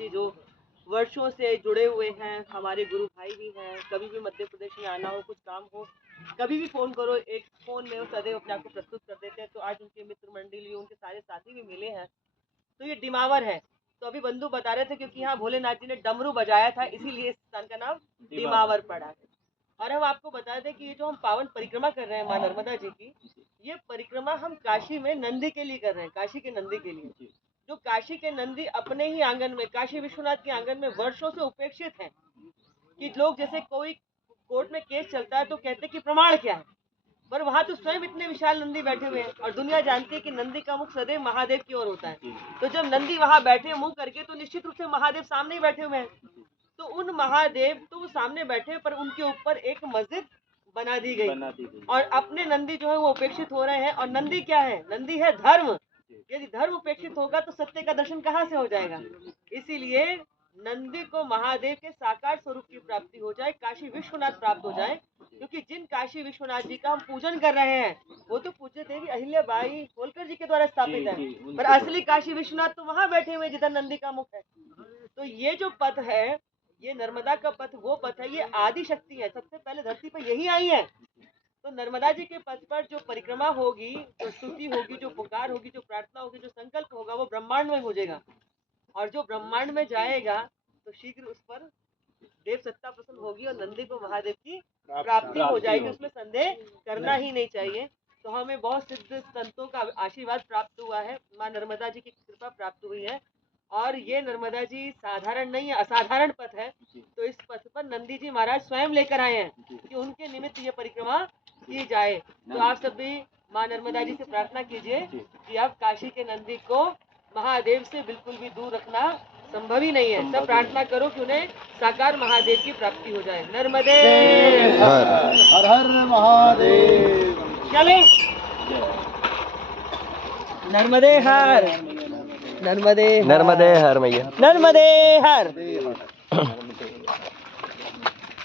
जी जो वर्षों से जुड़े हुए हैं, हमारे गुरु भाई भी हैं। कभी भी मध्य प्रदेश में आना हो, कुछ काम हो, कभी भी फ़ोन करो, एक फ़ोन में वो सदैव अपने आप को प्रस्तुत कर देते हैं। तो आज उनके मित्र मंडली, उनके सारे साथी भी मिले हैं। तो ये डिमावर है। तो अभी बंधु बता रहे थे क्योंकि यहाँ भोलेनाथ जी ने डमरू बजाया था, इसीलिए इस स्थान का नाम डिमावर पड़ा है। और हम आपको बता दें कि ये जो हम पावन परिक्रमा कर रहे हैं माँ नर्मदा जी की, ये परिक्रमा हम काशी में नंदी के लिए कर रहे हैं, काशी के नंदी के लिए। जो काशी के नंदी अपने ही आंगन में, काशी विश्वनाथ के आंगन में वर्षों से उपेक्षित हैं, कि लोग जैसे कोई कोर्ट में केस चलता है तो कहते हैं कि प्रमाण क्या है, पर वहाँ तो स्वयं इतने विशाल नंदी बैठे हुए हैं और दुनिया जानती है कि नंदी का मुख सदैव महादेव की ओर होता है। तो जब नंदी वहाँ बैठे मुंह करके, तो निश्चित रूप से महादेव सामने ही बैठे हुए हैं। तो उन महादेव तो वो सामने बैठे, पर उनके ऊपर एक मस्जिद बना दी गई और अपने नंदी जो है वो उपेक्षित हो रहे हैं। और नंदी क्या है? नंदी है धर्म। यदि धर्म उपेक्षित होगा तो सत्य का दर्शन कहाँ से हो जाएगा? इसीलिए नंदी को महादेव के साकार स्वरूप की प्राप्ति हो जाए, काशी विश्वनाथ प्राप्त हो जाए। क्योंकि जिन काशी विश्वनाथ जी का हम पूजन कर रहे हैं, वो तो पूज्य देवी अहिल्याबाई होलकर जी के द्वारा स्थापित है, पर असली काशी विश्वनाथ तो वहाँ बैठे हुए जिधर नंदी का मुख है। तो ये जो पथ है, ये नर्मदा का पथ वो पथ है, ये आदि शक्ति है, सबसे पहले धरती पर यही आई है। तो नर्मदा जी के पथ पर जो परिक्रमा होगी, जो स्तुति होगी, जो पुकार होगी, जो प्रार्थना होगी, जो संकल्प होगा, वो ब्रह्मांड में हो जाएगा। और जो ब्रह्मांड में जाएगा तो शीघ्र उस पर देव सत्ता प्रसन्न होगी और नंदी को महादेव की प्राप्ति हो जाएगी, उसमें संदेह करना ही नहीं चाहिए। तो हमें बहुत सिद्ध संतों का आशीर्वाद प्राप्त हुआ है, माँ नर्मदा जी की कृपा प्राप्त हुई है। और ये नर्मदा जी साधारण नहीं है, असाधारण पथ है। तो इस पथ पर नंदी जी महाराज स्वयं लेकर आए हैं कि उनके निमित्त ये परिक्रमा की जाए। तो आप सभी माँ नर्मदा जी से प्रार्थना कीजिए कि आप काशी के नंदी को महादेव से बिल्कुल भी दूर रखना संभव ही नहीं है। सब प्रार्थना करो कि उन्हें साकार महादेव की प्राप्ति हो जाए। नर्मदे हर हर महादेव। चले नर्मदे हर, नर्मदे नर्मदे हर मैया। नर्मदे हर।